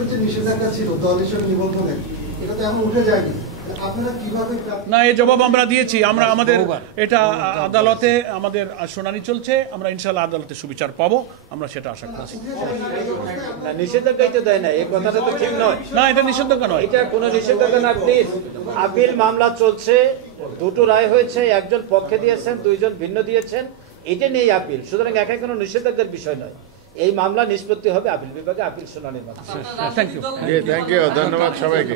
আদালতের যে নিষেধাজ্ঞা ছিল দল হিসেবে নিবন্ধনের, এটা তো এখন উঠে যায়নি। না, এই জবাব আমরা দিয়েছি। আমরা আমাদের এটা আদালতে আমাদের শুনানি চলছে, আমরা ইনশাআল্লাহ আদালতে সুবিচার পাবো, আমরা সেটা আশা করছি। নিষেধাজ্ঞাই তো দেয় না, এই কথাটা তো ঠিক নয়। না, এটা নিষেধাজ্ঞা নয়, এটা কোনো নিষেধাজ্ঞা না। প্লিজ, আপিল মামলা চলছে, দুটো রায় হয়েছে, একজন পক্ষে দিয়েছেন, দুইজন ভিন্ন দিয়েছেন, এটা নিয়ে আপিল। সুতরাং একা কোনো নিষেধাজ্ঞার বিষয় নয়। এই মামলা নিষ্পত্তি হবে আপিল বিভাগে, আপিল শুনানির মাধ্যমে। থ্যাংক ইউ, ধন্যবাদ সবাইকে।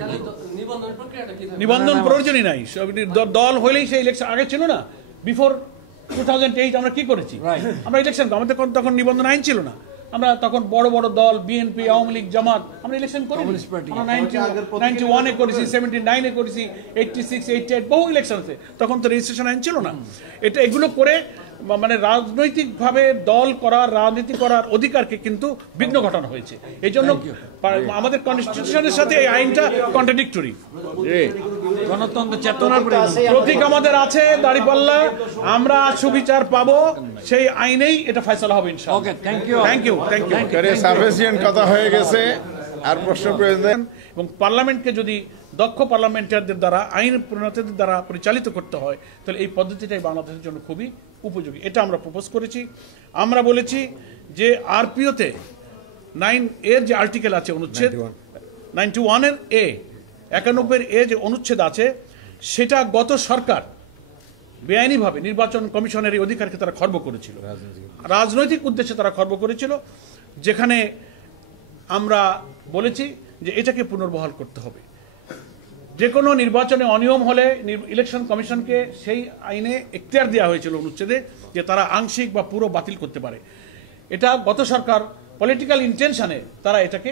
নিবন্ধন প্রয়োজনই নাই, দল হইলেই সেই ইলেকশন আগে ছিল না। বিফোর 2008 আমরা কি করেছি? আমরা ইলেকশন, আমাদের তখন নিবন্ধন আইন ছিল না। আমরা তখন বড় বড় দল বিএনপি, আওয়ামী লীগ, জামাত, আমরা ইলেকশন করি। আমরা 91-এ করেছি, 79-এ করেছি, 86, 88 বহু ইলেকশন আছে। তখন তো রেজিস্ট্রেশন আইন ছিল না। এগুলো করে মানে রাজনৈতিকভাবে দল করার, রাজনীতি করার অধিকারকে কিন্তু বিঘ্ন ঘটানো হয়েছে। এই জন্য আমাদের কনস্টিটিউশনের সাথে এই আইনটা কন্ট্রাডিক্টরি। গণতন্ত্র চেতনার প্রতীক আমাদের আছে দাঁড়িপাল্লা, আমরা সুবিচার পাবো, সেই আইনেই এটা ফয়সালা হবে ইনশাআল্লাহ। Thank you. সাফিসিয়েন্ট কথা হয়ে গেছে, আর প্রশ্ন প্রয়োজন। এবং পার্লামেন্টকে যদি দক্ষ পার্লামেন্টারদের দ্বারা, আইন প্রণেতাদের দ্বারা পরিচালিত করতে হয়, তাহলে এই পদ্ধতিটাই বাংলাদেশের জন্য খুবই উপযোগী। এটা আমরা প্রপোজ করেছি। আমরা বলেছি যে আরপিওতে 9A যে আর্টিকেল আছে, অনুচ্ছেদ 91-এর A, 91-এর A যে অনুচ্ছেদ আছে, সেটা গত সরকার বেআইনিভাবে নির্বাচন কমিশনের এই অধিকারকে তারা খর্ব করেছিল, রাজনৈতিক উদ্দেশ্যে তারা খর্ব করেছিল, যেখানে আমরা বলেছি যে এটাকে পুনর্বহাল করতে হবে। যে কোনো নির্বাচনে অনিয়ম হলে ইলেকশন কমিশনকে সেই আইনে এখতিয়ার দেওয়া হয়েছিল অনুচ্ছেদে, যে তারা আংশিক বা পুরো বাতিল করতে পারে। এটা গত সরকার পলিটিক্যাল ইন্টেনশনে তারা এটাকে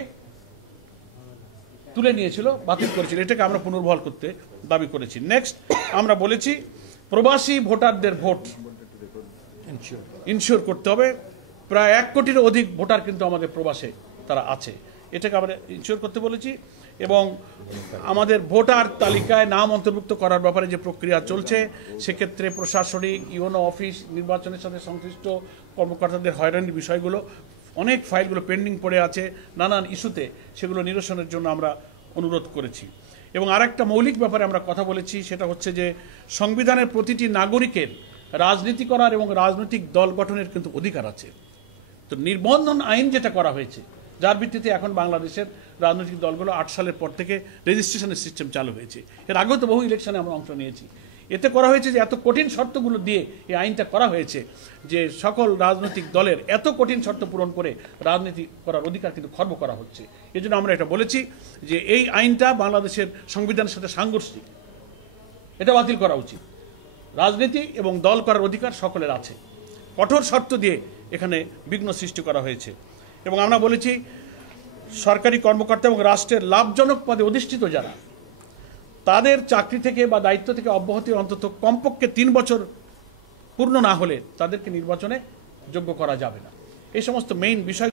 তুলে নিয়েছিল, বাতিল করেছিল। এটাকে আমরা পুনর্বহাল করতে দাবি করেছি। নেক্সট, আমরা বলেছি প্রবাসী ভোটারদের ভোট ইনশিওর করতে হবে। প্রায় 1 কোটির অধিক ভোটার কিন্তু আমাদের প্রবাসে তারা আছে, এটাকে আমরা ইনশিওর করতে বলেছি। এবং আমাদের ভোটার তালিকায় নাম অন্তর্ভুক্ত করার ব্যাপারে যে প্রক্রিয়া চলছে, সেক্ষেত্রে প্রশাসনিক, ইউনো অফিস, নির্বাচনের সাথে সংশ্লিষ্ট কর্মকর্তাদের হয়রানির বিষয়গুলো, অনেক ফাইলগুলো পেন্ডিং পড়ে আছে নানান ইস্যুতে, সেগুলো নিরসনের জন্য আমরা অনুরোধ করেছি। এবং আরেকটা মৌলিক ব্যাপারে আমরা কথা বলেছি, সেটা হচ্ছে যে সংবিধানের প্রতিটি নাগরিকের রাজনীতি করার এবং রাজনৈতিক দল গঠনের কিন্তু অধিকার আছে। তো নিবন্ধন আইন যেটা করা হয়েছে, যার ভিত্তিতে এখন বাংলাদেশের রাজনৈতিক দলগুলো 8 সালের পর থেকে রেজিস্ট্রেশনের সিস্টেম চালু হয়েছে। এর আগেও তো বহু ইলেকশনে আমরা অংশ নিয়েছি। এতে করা হয়েছে যে এত কঠিন শর্তগুলো দিয়ে এই আইনটা করা হয়েছে, যে সকল রাজনৈতিক দলের এত কঠিন শর্ত পূরণ করে রাজনীতি করার অধিকার কিন্তু খর্ব করা হচ্ছে। এই জন্য আমরা এটা বলেছি যে এই আইনটা বাংলাদেশের সংবিধানের সাথে সাংঘর্ষিক, এটা বাতিল করা উচিত। রাজনীতি এবং দল করার অধিকার সকলের আছে, কঠোর শর্ত দিয়ে এখানে বিঘ্ন সৃষ্টি করা হয়েছে। এবং আমরা বলেছি সরকারি কর্মকর্তা এবং রাষ্ট্রের লাভজনক পদে অধিষ্ঠিত যারা, তাদের চাকরি থেকে বা দায়িত্ব থেকে অব্যাহতি অন্তত কমপক্ষে 3 বছর পূর্ণ না হলে তাদেরকে নির্বাচনে যোগ্য করা যাবে না। এই সমস্ত মেইন বিষয়।